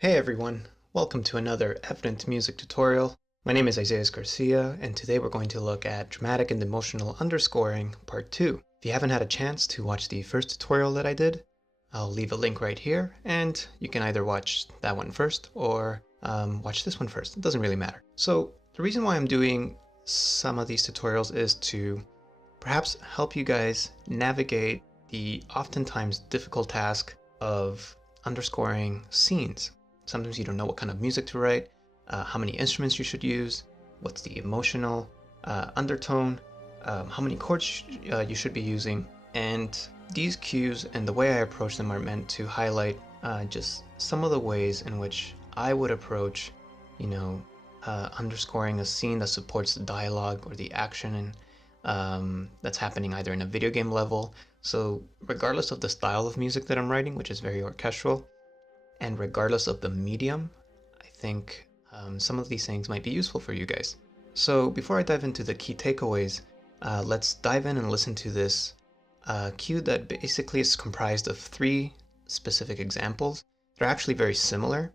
Hey everyone, welcome to another Evenant music tutorial. My name is Isaias Garcia, and today we're going to look at dramatic and emotional underscoring part 2. If you haven't had a chance to watch the first tutorial that I did, I'll leave a link right here, and you can either watch that one first or watch this one first. It doesn't really matter. So the reason why I'm doing some of these tutorials is to perhaps help you guys navigate the oftentimes difficult task of underscoring scenes. Sometimes you don't know what kind of music to write, how many instruments you should use, what's the emotional undertone, how many chords you should be using. And these cues and the way I approach them are meant to highlight just some of the ways in which I would approach, underscoring a scene that supports the dialogue or the action and that's happening either in a video game level. So regardless of the style of music that I'm writing, which is very orchestral, and regardless of the medium, I think some of these things might be useful for you guys. So before I dive into the key takeaways, let's dive in and listen to this cue that basically is comprised of 3 specific examples. They're actually very similar,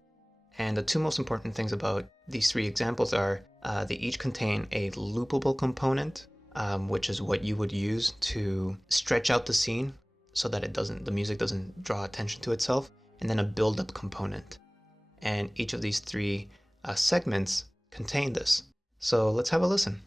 and the 2 most important things about these 3 examples are they each contain a loopable component, which is what you would use to stretch out the scene so that the music doesn't draw attention to itself, and then a build-up component. And each of these 3 segments contain this. So let's have a listen.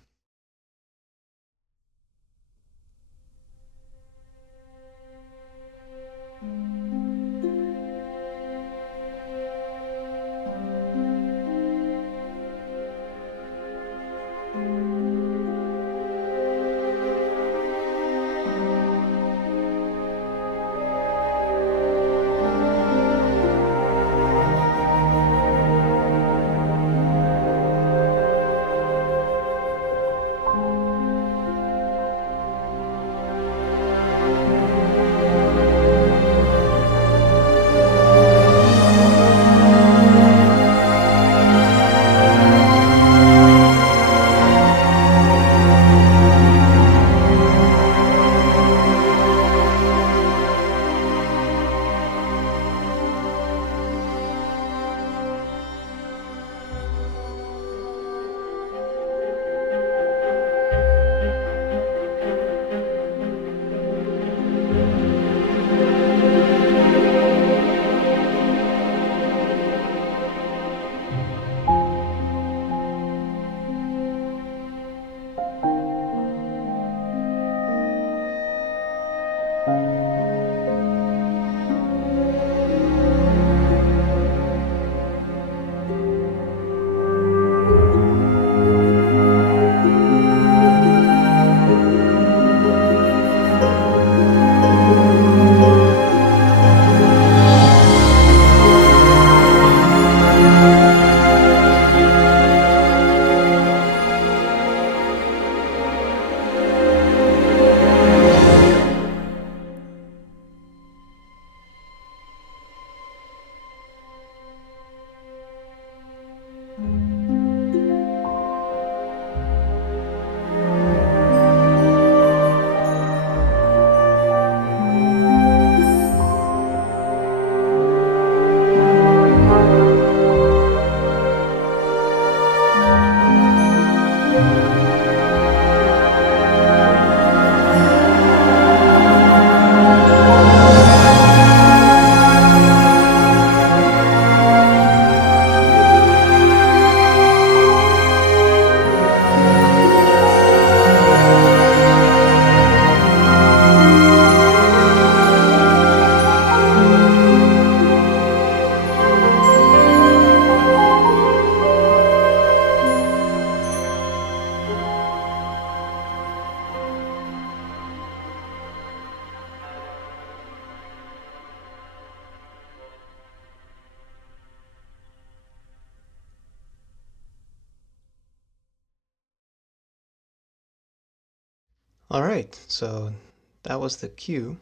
All right, so that was the cue.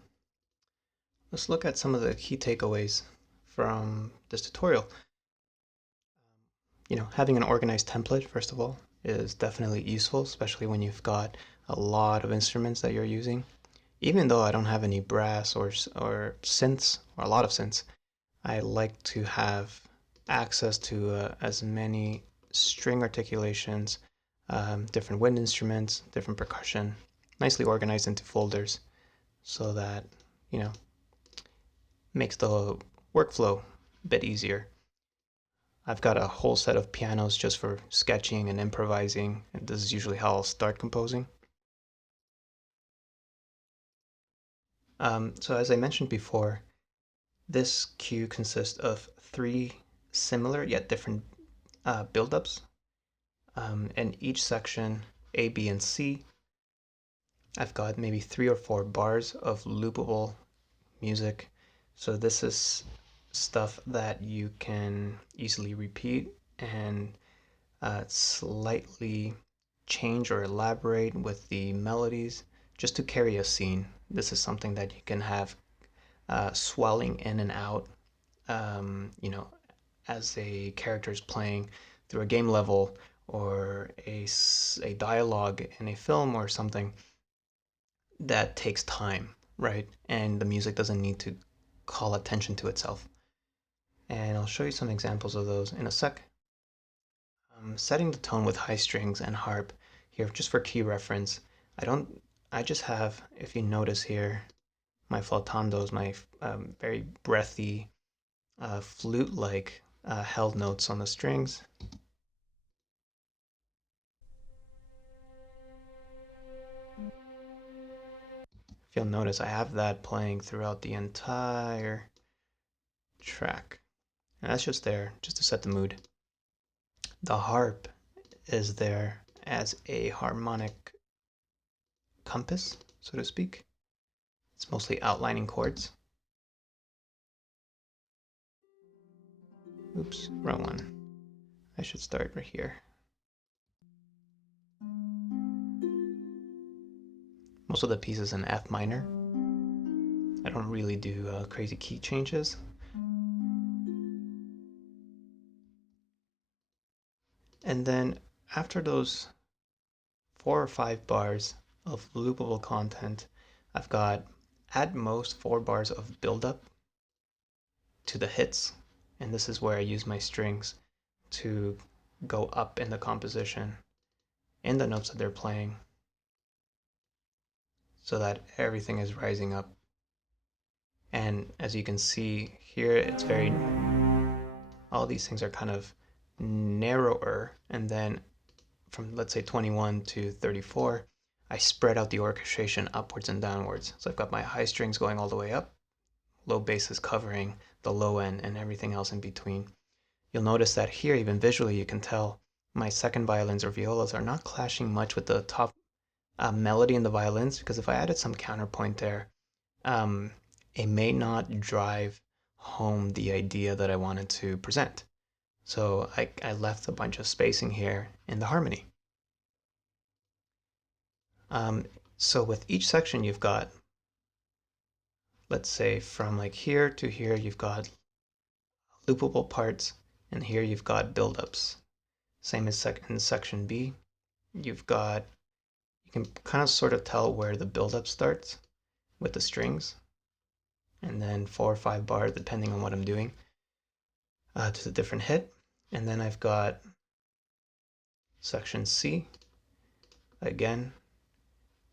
Let's look at some of the key takeaways from this tutorial. Having an organized template, first of all, is definitely useful, especially when you've got a lot of instruments that you're using. Even though I don't have any brass or synths, or a lot of synths, I like to have access to as many string articulations, different wind instruments, different percussion, nicely organized into folders so that, you know, makes the workflow a bit easier. I've got a whole set of pianos just for sketching and improvising, and this is usually how I'll start composing. So as I mentioned before, this cue consists of three similar yet different buildups. In each section, A, B, and C, I've got maybe 3 or 4 bars of loopable music. So this is stuff that you can easily repeat and slightly change or elaborate with the melodies just to carry a scene. This is something that you can have swelling in and out, as a character is playing through a game level or a dialogue in a film or something that takes time, right? And the music doesn't need to call attention to itself. And I'll show you some examples of those in a sec. Setting the tone with high strings and harp here, just for key reference. I just have, if you notice here, my flautandos, my very breathy, flute-like held notes on the strings. If you'll notice, I have that playing throughout the entire track. And that's just there, just to set the mood. The harp is there as a harmonic compass, so to speak. It's mostly outlining chords. Oops, wrong one. I should start right here. Most of the pieces in F minor. I don't really do crazy key changes. And then after those 4 or 5 bars of loopable content, I've got at most 4 bars of buildup to the hits. And this is where I use my strings to go up in the composition in the notes that they're playing so that everything is rising up. And as you can see here, it's very, all these things are kind of narrower. And then from, let's say, 21 to 34, I spread out the orchestration upwards and downwards. So I've got my high strings going all the way up, low basses covering the low end, and everything else in between. You'll notice that here, even visually, you can tell my second violins or violas are not clashing much with the top melody in the violins, because if I added some counterpoint there, it may not drive home the idea that I wanted to present. So I left a bunch of spacing here in the harmony. So with each section, you've got, let's say from like here to here, you've got loopable parts, and here you've got buildups. Same as in section B, you can kind of sort of tell where the buildup starts with the strings, and then 4 or 5 bars depending on what I'm doing to the different hit. And then I've got section C, again,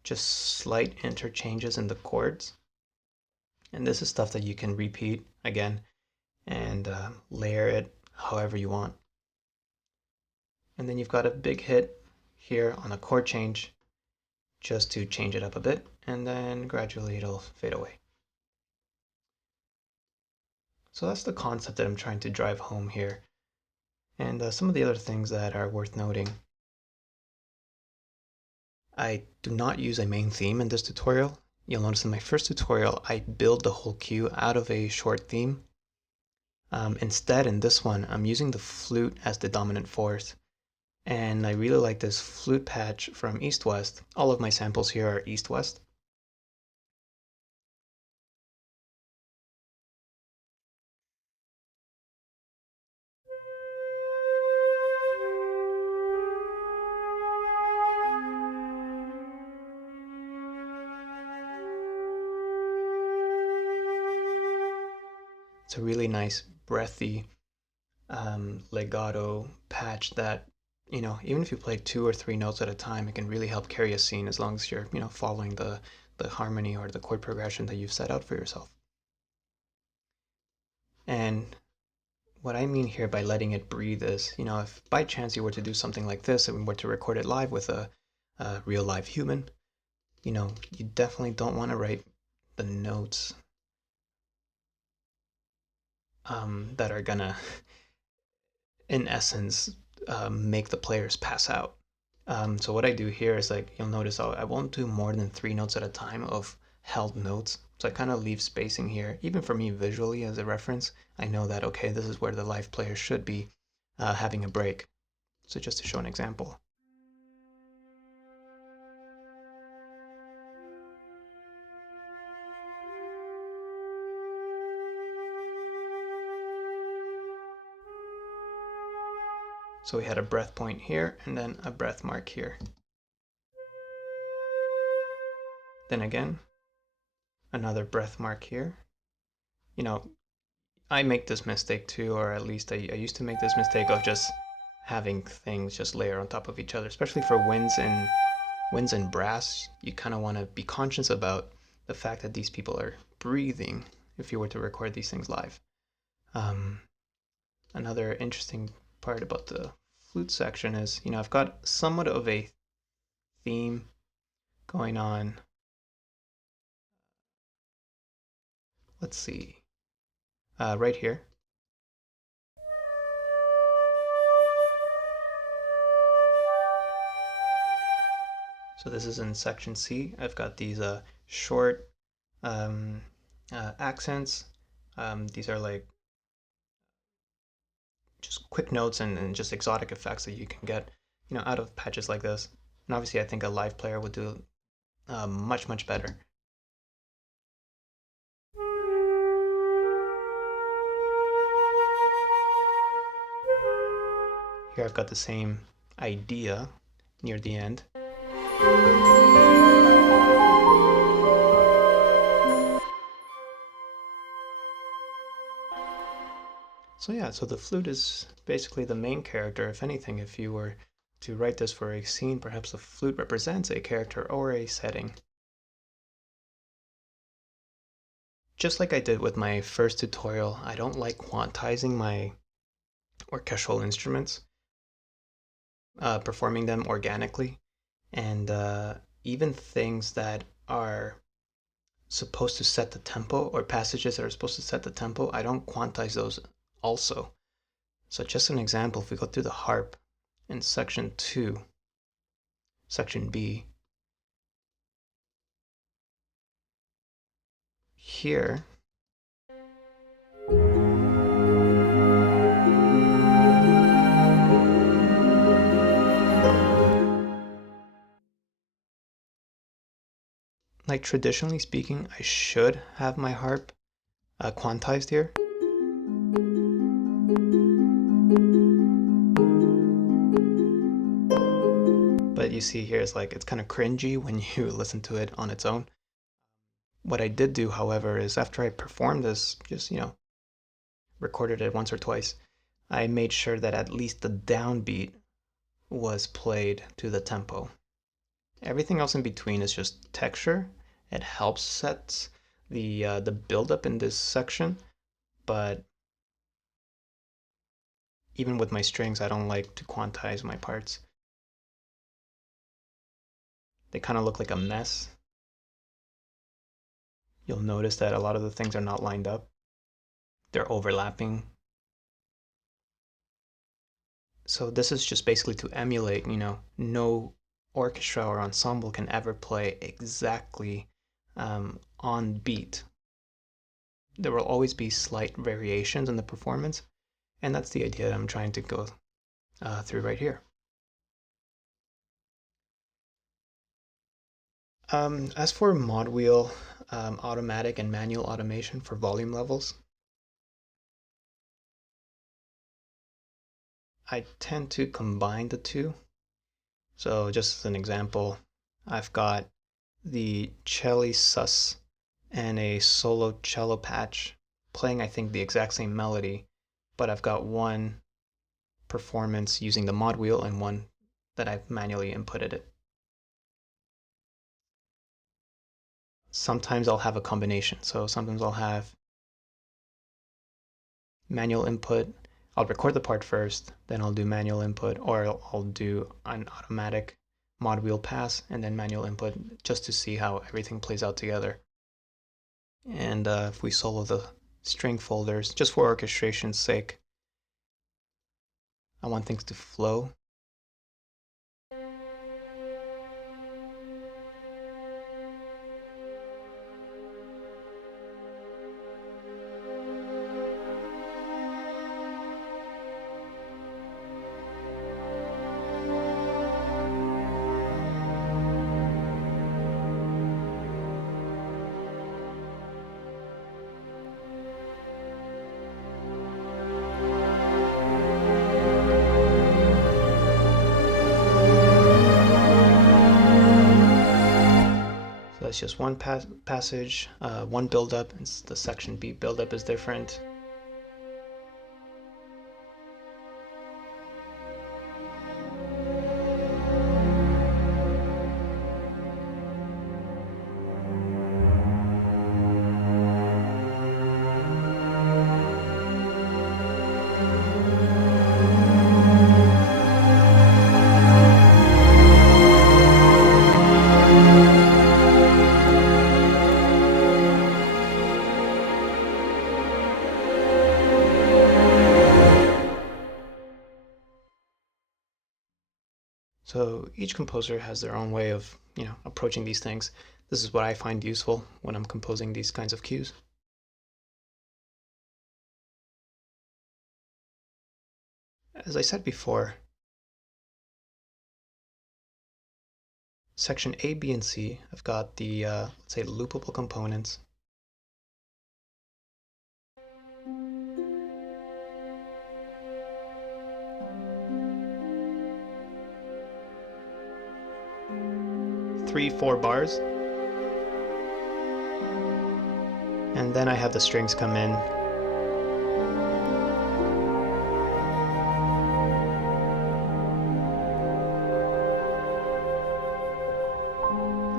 just slight interchanges in the chords. And this is stuff that you can repeat again and layer it however you want. And then you've got a big hit here on a chord change just to change it up a bit, and then gradually it'll fade away. So that's the concept that I'm trying to drive home here. And some of the other things that are worth noting. I do not use a main theme in this tutorial. You'll notice in my first tutorial, I build the whole cue out of a short theme. Instead, in this one, I'm using the flute as the dominant force. And I really like this flute patch from East West. All of my samples here are East West. It's a really nice, breathy legato patch that, even if you play 2 or 3 notes at a time, it can really help carry a scene as long as you're, following the harmony or the chord progression that you've set out for yourself. And what I mean here by letting it breathe is, if by chance you were to do something like this and were to record it live with a real live human, you definitely don't want to write the notes that are gonna, in essence, make the players pass out. So what I do here is, like, you'll notice I won't do more than 3 notes at a time of held notes. So I kind of leave spacing here, even for me visually as a reference. I know that, okay, this is where the live player should be having a break. So just to show an example. So we had a breath point here and then a breath mark here. Then again, another breath mark here. I make this mistake too, or at least I used to make this mistake of just having things just layer on top of each other, especially for winds and brass. You kind of want to be conscious about the fact that these people are breathing if you were to record these things live. Another interesting part about the flute section is, I've got somewhat of a theme going on. Let's see, right here. So this is in section C. I've got these short accents. These are like just quick notes and just exotic effects that you can get, out of patches like this. And obviously, I think a live player would do much, much better. Here I've got the same idea near the end. So yeah, so the flute is basically the main character. If anything, if you were to write this for a scene, perhaps the flute represents a character or a setting. Just like I did with my first tutorial, I don't like quantizing my orchestral instruments, performing them organically, and even things that are supposed to set the tempo, or passages that are supposed to set the tempo, I don't quantize those also. So just an example, if we go through the harp in section 2, section B, here like traditionally speaking, I should have my harp quantized here. But you see here is like it's kind of cringy when you listen to it on its own. What I did do, however, is after I performed this, just, recorded it once or twice, I made sure that at least the downbeat was played to the tempo. Everything else in between is just texture. It helps set the buildup in this section, but even with my strings, I don't like to quantize my parts. They kind of look like a mess. You'll notice that a lot of the things are not lined up. They're overlapping. So this is just basically to emulate, no orchestra or ensemble can ever play exactly on beat. There will always be slight variations in the performance, and that's the idea that I'm trying to go through right here. As for mod wheel, automatic and manual automation for volume levels, I tend to combine the two. So just as an example, I've got the cello sus and a solo cello patch playing, I think, the exact same melody, but I've got one performance using the mod wheel and one that I've manually inputted it. Sometimes I'll have a combination. So sometimes I'll have manual input. I'll record the part first, then I'll do manual input, or I'll do an automatic mod wheel pass and then manual input just to see how everything plays out together. And if we solo the string folders, just for orchestration's sake, I want things to flow. That's just one passage, one buildup. It's the section B buildup is different. So each composer has their own way of, approaching these things. This is what I find useful when I'm composing these kinds of cues. As I said before, section A, B, and C, I've got the, let's say, loopable components. Three, 4 bars. And then I have the strings come in.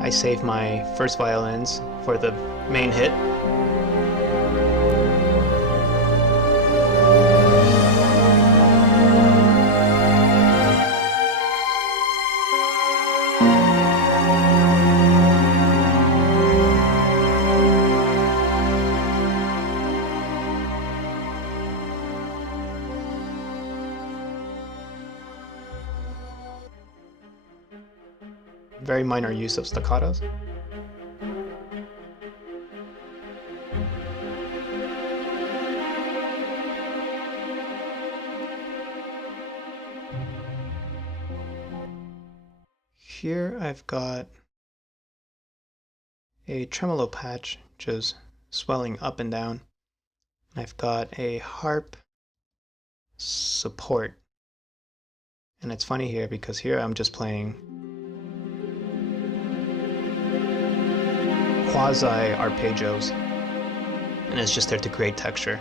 I save my first violins for the main hit. Very minor use of staccatos. Here I've got a tremolo patch, which is swelling up and down. I've got a harp support. And it's funny here because here I'm just playing quasi arpeggios, and it's just there to create texture.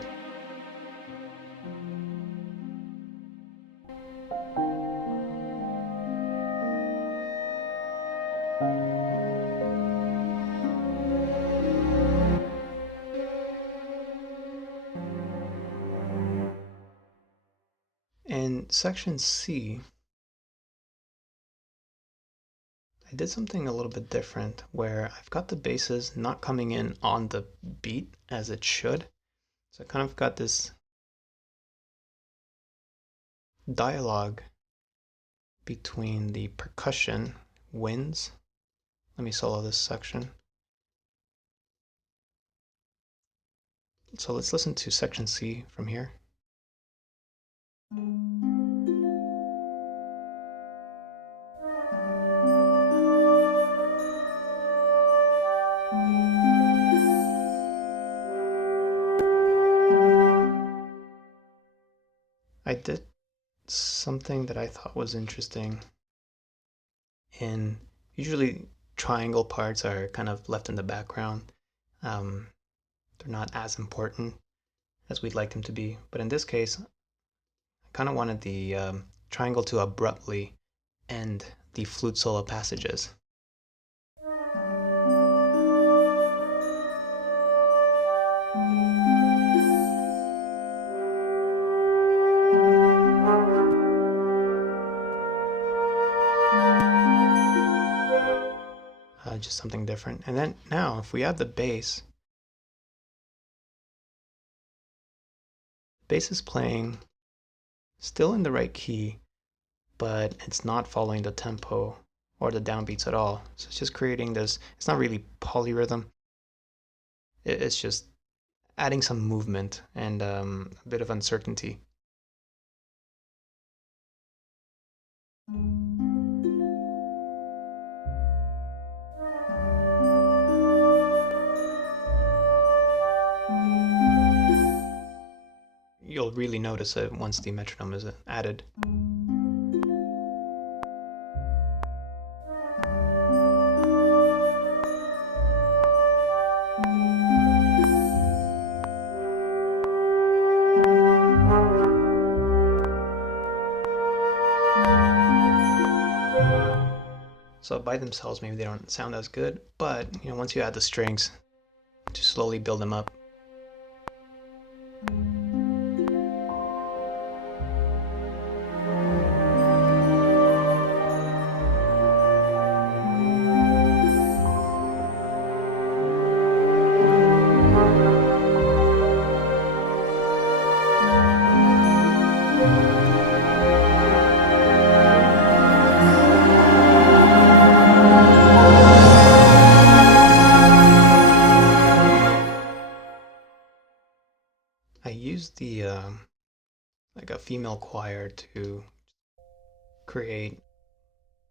In section C, I did something a little bit different where I've got the basses not coming in on the beat as it should. So I kind of got this dialogue between the percussion winds. Let me solo this section. So let's listen to section C from here. I did something that I thought was interesting. And usually triangle parts are kind of left in the background. They're not as important as we'd like them to be. But in this case, I kind of wanted the triangle to abruptly end the flute solo passages. Just something different. And then now, if we add the bass is playing still in the right key, but it's not following the tempo or the downbeats at all. So it's just creating this, it's not really polyrhythm. It's just adding some movement and a bit of uncertainty. You'll really notice it once the metronome is added. So by themselves, maybe they don't sound as good, but once you add the strings, to slowly build them up. I used the like a female choir to create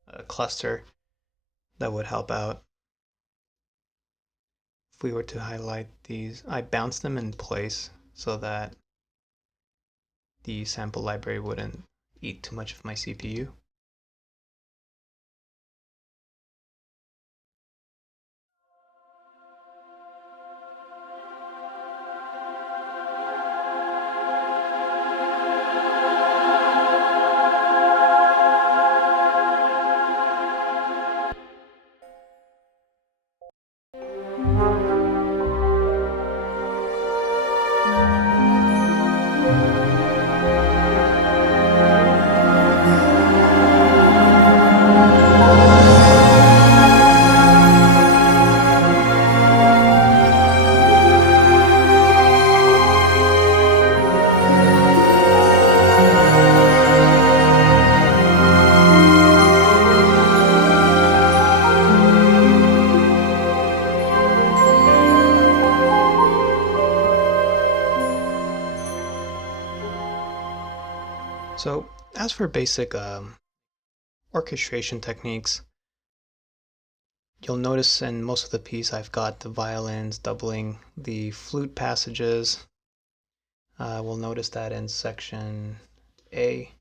a cluster that would help out. If we were to highlight these, I bounced them in place so that the sample library wouldn't eat too much of my CPU. So as for basic orchestration techniques, you'll notice in most of the piece I've got the violins doubling the flute passages. We'll notice that in section A.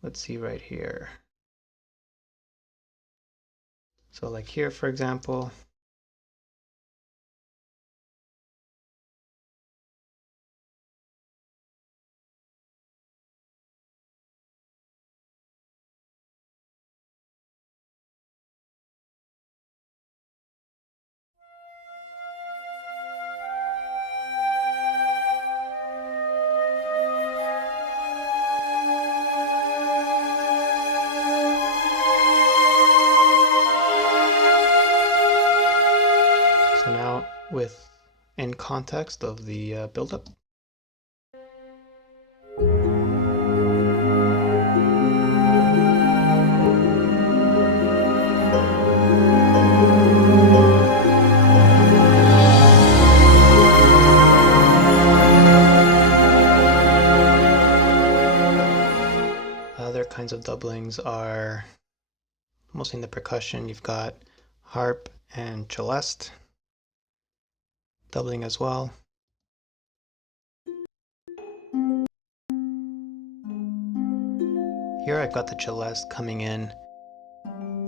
Let's see right here. So like here, for example, so now in context of the buildup. Other kinds of doublings are mostly in the percussion. You've got harp and celeste doubling as well. Here I've got the celeste coming in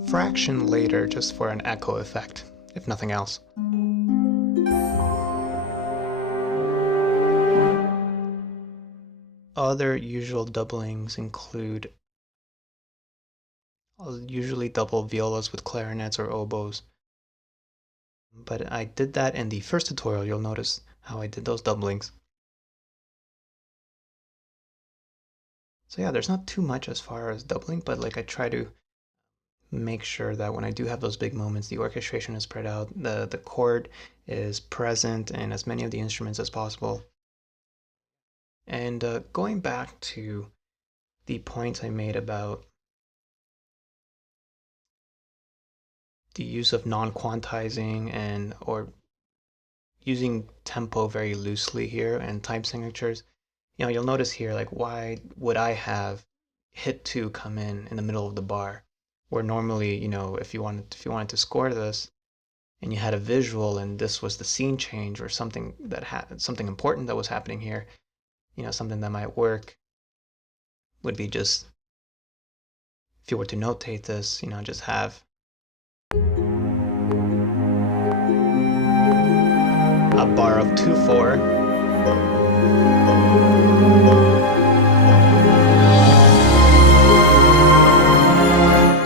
fraction later just for an echo effect, if nothing else. Other usual doublings include, I'll usually double violas with clarinets or oboes. But I did that in the first tutorial. You'll notice how I did those doublings. So yeah, there's not too much as far as doubling, but like I try to make sure that when I do have those big moments, the orchestration is spread out, the chord is present in as many of the instruments as possible. And going back to the points I made about the use of non-quantizing and or using tempo very loosely here and time signatures, you'll notice here, like, why would I have hit 2 come in the middle of the bar? Where normally, if you wanted to score this and you had a visual and this was the scene change or something that had something important that was happening here, something that might work would be just, if you were to notate this, just have a bar of 2/4.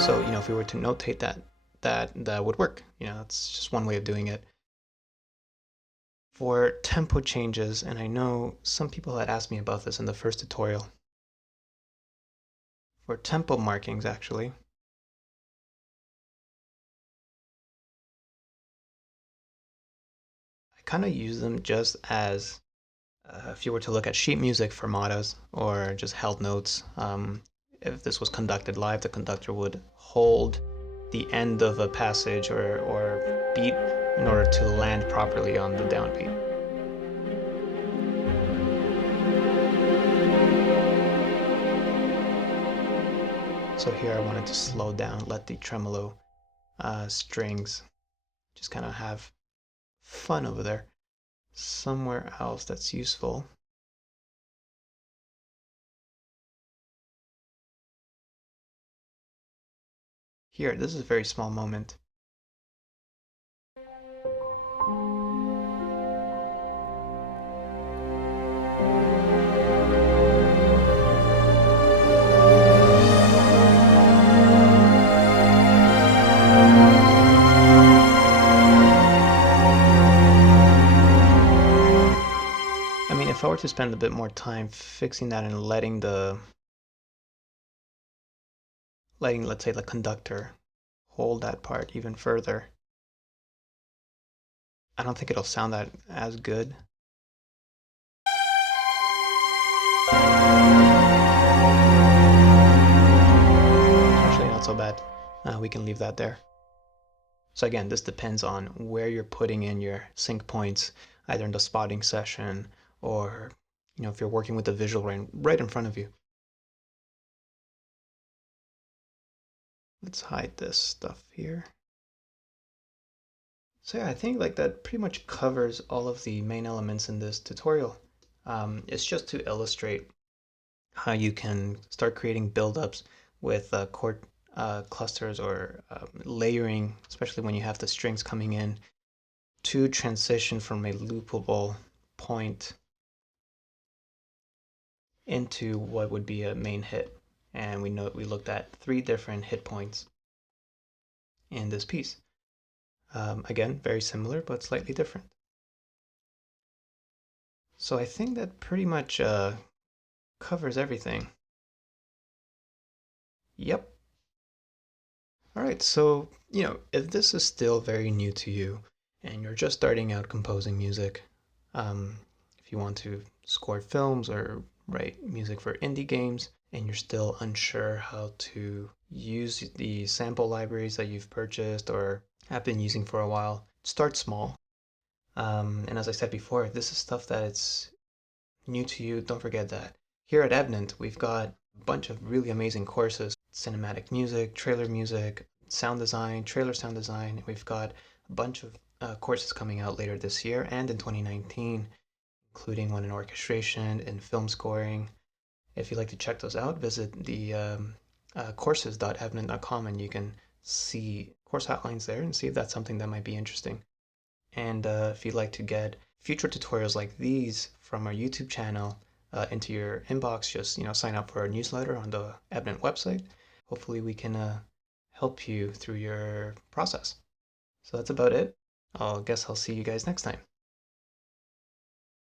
So, if we were to notate that, that would work. That's just one way of doing it. For tempo changes, and I know some people had asked me about this in the first tutorial. For tempo markings, actually, I kind of use them just as if you were to look at sheet music for mottos or just held notes. If this was conducted live, the conductor would hold the end of a passage or beat in order to land properly on the downbeat. So here I wanted to slow down, let the tremolo strings just kind of have fun over there. Somewhere else that's useful. Here, this is a very small moment. I mean, if I were to spend a bit more time fixing that and letting, let's say, the conductor hold that part even further, I don't think it'll sound that as good. Actually, not so bad. We can leave that there. So again, this depends on where you're putting in your sync points, either in the spotting session or if you're working with the visual right in front of you. Let's hide this stuff here. So yeah, I think like that pretty much covers all of the main elements in this tutorial. It's just to illustrate how you can start creating buildups with chord clusters or layering, especially when you have the strings coming in, to transition from a loopable point into what would be a main hit. And we looked at 3 different hit points in this piece. Again, very similar, but slightly different. So I think that pretty much covers everything. Yep. All right, so, if this is still very new to you and you're just starting out composing music, if you want to score films or write music for indie games and you're still unsure how to use the sample libraries that you've purchased or have been using for a while, start small. And as I said before, if this is stuff that it's new to you, don't forget that. Here at Evenant, we've got a bunch of really amazing courses: cinematic music, trailer music, sound design, trailer sound design. We've got a bunch of courses coming out later this year and in 2019, including one in orchestration and film scoring. If you'd like to check those out, visit the courses.evenant.com and you can see course outlines there and see if that's something that might be interesting. And if you'd like to get future tutorials like these from our YouTube channel, into your inbox, just sign up for our newsletter on the Evenant website. Hopefully we can help you through your process. So that's about it. I'll see you guys next time.